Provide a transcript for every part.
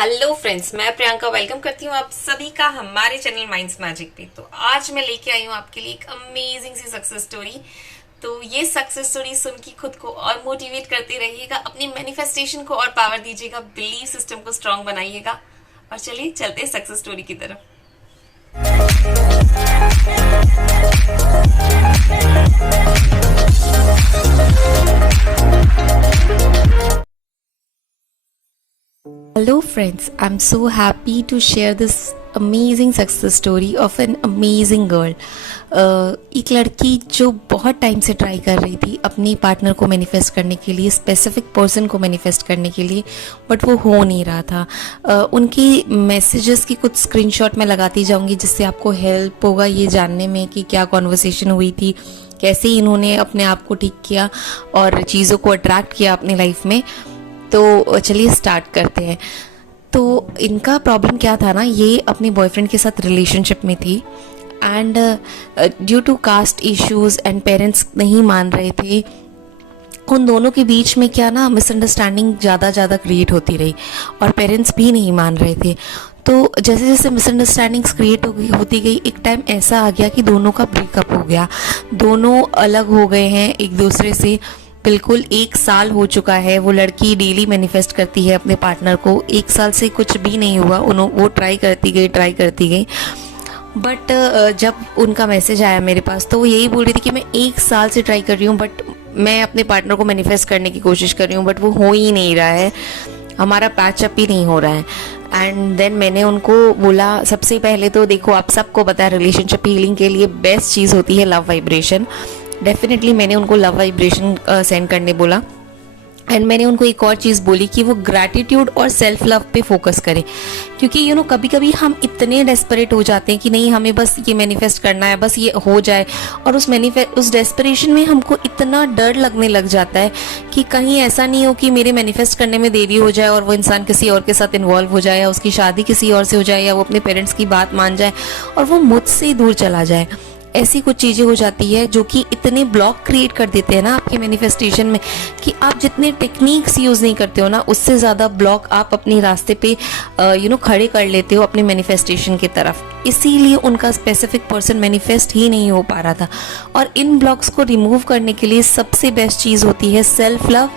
Hello friends, मैं Priyanka welcome करती हूँ आप सभी का हमारे चैनल माइंड्स मैजिक पे। तो आज मैं लेके आई हूँ आपके लिए एक अमेजिंग सी सक्सेस स्टोरी। तो ये सक्सेस स्टोरी सुन के खुद को और मोटिवेट करते रहिएगा, अपनी मैनिफेस्टेशन को और पावर दीजिएगा, बिलीफ सिस्टम को स्ट्रांग बनाइएगा। और चलिए चलते हैं सक्सेस स्टोरी की तरफ। Hello, friends. I'm so happy to share this amazing success story of an amazing girl. एक लड़की जो बहुत टाइम से ट्राई कर रही थी अपनी पार्टनर को मैनिफेस्ट करने के लिए, स्पेसिफिक पर्सन को मैनिफेस्ट करने के लिए, बट वो हो नहीं रहा था। उनकी मैसेजेस की कुछ स्क्रीनशॉट मैं लगाती जाऊंगी जिससे आपको हेल्प होगा ये जानने में कि क्या कॉन्वर्सेशन हुई थी, कैसे इन्होंने अपने आप को ठीक किया और चीज़ों को अट्रैक्ट किया अपनी लाइफ में। तो चलिए स्टार्ट करते हैं। तो इनका प्रॉब्लम क्या था ना, ये अपने बॉयफ्रेंड के साथ रिलेशनशिप में थी and due to caste issues and parents नहीं मान रहे थे, उन दोनों के बीच में क्या ना मिसअंडरस्टैंडिंग ज़्यादा क्रिएट होती रही और पेरेंट्स भी नहीं मान रहे थे। तो जैसे जैसे मिसअंडरस्टैंडिंग्स क्रिएट होती गई, एक टाइम ऐसा आ गया कि दोनों का ब्रेकअप हो गया। दोनों अलग हो गए हैं एक दूसरे से। बिल्कुल 1 साल हो चुका है। वो लड़की डेली मैनिफेस्ट करती है अपने पार्टनर को। 1 साल से कुछ भी नहीं हुआ, वो ट्राई करती गई। बट जब उनका मैसेज आया मेरे पास तो वो यही बोल रही थी कि मैं 1 साल से ट्राई कर रही हूँ, बट मैं अपने पार्टनर को मैनिफेस्ट करने की कोशिश कर रही हूँ, बट वो हो ही नहीं रहा है, हमारा पैचअप ही नहीं हो रहा है। एंड देन मैंने उनको बोला, सबसे पहले तो देखो, आप सबको पता है रिलेशनशिप हीलिंग के लिए बेस्ट चीज़ होती है लव वाइब्रेशन। डेफिनेटली मैंने उनको लव वाइब्रेशन सेंड करने बोला। एंड मैंने उनको एक और चीज़ बोली कि वो ग्रैटिट्यूड और सेल्फ लव पे फोकस करें, क्योंकि कभी कभी हम इतने डेस्परेट हो जाते हैं कि नहीं, हमें बस ये मैनिफेस्ट करना है, बस ये हो जाए। और उस डेस्परेशन में हमको इतना डर लगने लग जाता है कि कहीं ऐसा नहीं हो कि मेरे मैनिफेस्ट करने में देरी हो जाए और वो इंसान किसी और के साथ इन्वॉल्व हो जाए, या उसकी शादी किसी और से हो जाए, या वो अपने पेरेंट्स की बात मान जाए और वो मुझसे दूर चला जाए। ऐसी कुछ चीज़ें हो जाती है जो कि इतने ब्लॉक क्रिएट कर देते हैं ना आपके मैनिफेस्टेशन में, कि आप जितने टेक्निक्स यूज़ नहीं करते हो ना, उससे ज़्यादा ब्लॉक आप अपनी रास्ते पे खड़े कर लेते हो अपने मैनिफेस्टेशन की तरफ। इसीलिए उनका स्पेसिफिक पर्सन मैनिफेस्ट ही नहीं हो पा रहा था। और इन ब्लॉक्स को रिमूव करने के लिए सबसे बेस्ट चीज़ होती है सेल्फ लव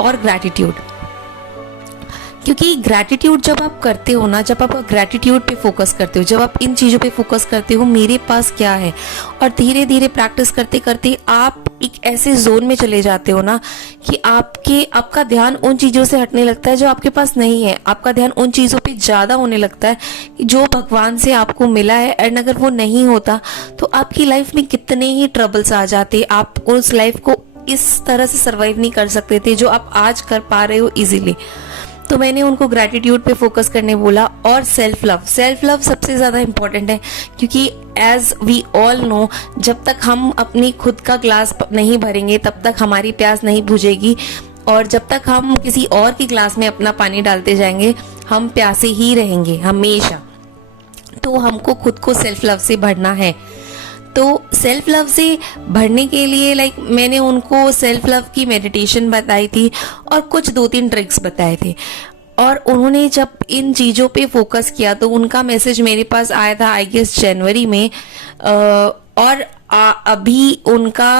और ग्रैटिट्यूड। क्योंकि ग्रैटिट्यूड जब आप करते हो ना, जब आप ग्रैटिट्यूड पे फोकस करते हो, जब आप इन चीज़ों पे फोकस करते हो, मेरे पास क्या है, और धीरे धीरे प्रैक्टिस करते करते आप एक ऐसे जोन में चले जाते हो ना कि आपका ध्यान उन चीज़ों से हटने लगता है जो आपके पास नहीं है। आपका ध्यान उन चीज़ों पे ज़्यादा होने लगता है कि जो भगवान से आपको मिला है। एंड अगर वो नहीं होता तो आपकी लाइफ में कितने ही ट्रबल्स आ जाते, आप उस लाइफ को इस तरह से सर्वाइव नहीं कर सकते थे जो आप आज कर पा रहे हो इजीली। तो मैंने उनको ग्रैटिट्यूड पे फोकस करने बोला और सेल्फ लव सबसे ज़्यादा इम्पॉर्टेंट है, क्योंकि एज वी ऑल नो, जब तक हम अपनी खुद का ग्लास नहीं भरेंगे तब तक हमारी प्यास नहीं बुझेगी, और जब तक हम किसी और की ग्लास में अपना पानी डालते जाएंगे हम प्यासे ही रहेंगे हमेशा। तो हमको खुद को सेल्फ लव से भरना है। तो सेल्फ लव से भरने के लिए मैंने उनको सेल्फ लव की मेडिटेशन बताई थी और कुछ 2-3 ट्रिक्स बताए थे। और उन्होंने जब इन चीज़ों पे फोकस किया तो उनका मैसेज मेरे पास आया था आई गेस जनवरी में। और अभी उनका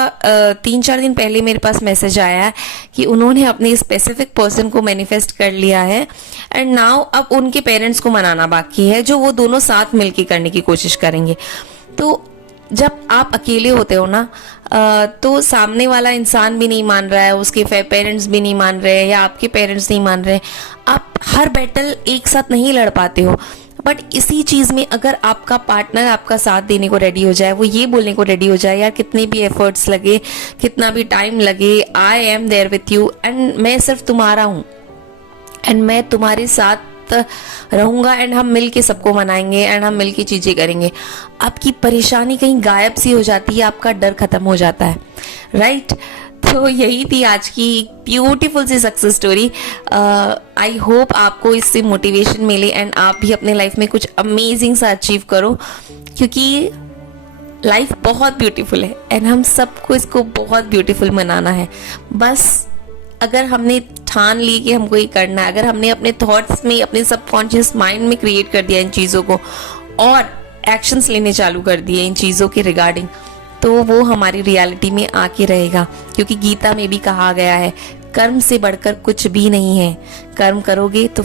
3-4 दिन पहले मेरे पास मैसेज आया है कि उन्होंने अपने स्पेसिफिक पर्सन को मैनिफेस्ट कर लिया है। एंड नाउ अब उनके पेरेंट्स को मनाना बाकी है, जो वो दोनों साथ मिलके करने की कोशिश करेंगे। तो जब आप अकेले होते हो ना, तो सामने वाला इंसान भी नहीं मान रहा है, उसके पेरेंट्स भी नहीं मान रहे हैं, या आपके पेरेंट्स नहीं मान रहे, आप हर बैटल एक साथ नहीं लड़ पाते हो। बट इसी चीज़ में अगर आपका पार्टनर आपका साथ देने को रेडी हो जाए, वो ये बोलने को रेडी हो जाए, यार कितने भी एफर्ट्स लगे, कितना भी टाइम लगे, I am there with you and मैं सिर्फ तुम्हारा हूँ एंड मैं तुम्हारे साथ रहूंगा, एंड हम मिल के सबको मनाएंगे, एंड हम मिल के चीजें करेंगे। आपकी परेशानी कहीं गायब सी हो जाती है, आपका डर खत्म हो जाता है, राइट। तो यही थी आज की ब्यूटीफुल सी सक्सेस स्टोरी। आई होप आपको इससे मोटिवेशन मिले एंड आप भी अपने लाइफ में कुछ अमेजिंग सा अचीव करो, क्योंकि लाइफ बहुत ब्यूटीफुल है एंड हम सबको इसको बहुत ब्यूटीफुल मनाना है। बस अगर हमने ठान ली कि हमको ये करना है, अगर हमने अपने थॉट्स में, अपने सबकॉन्शियस माइंड में क्रिएट कर दिया इन चीज़ों को और एक्शंस लेने चालू कर दिए इन चीज़ों के रिगार्डिंग, तो वो हमारी रियलिटी में आके रहेगा। क्योंकि गीता में भी कहा गया है, कर्म से बढ़कर कुछ भी नहीं है, कर्म करोगे तो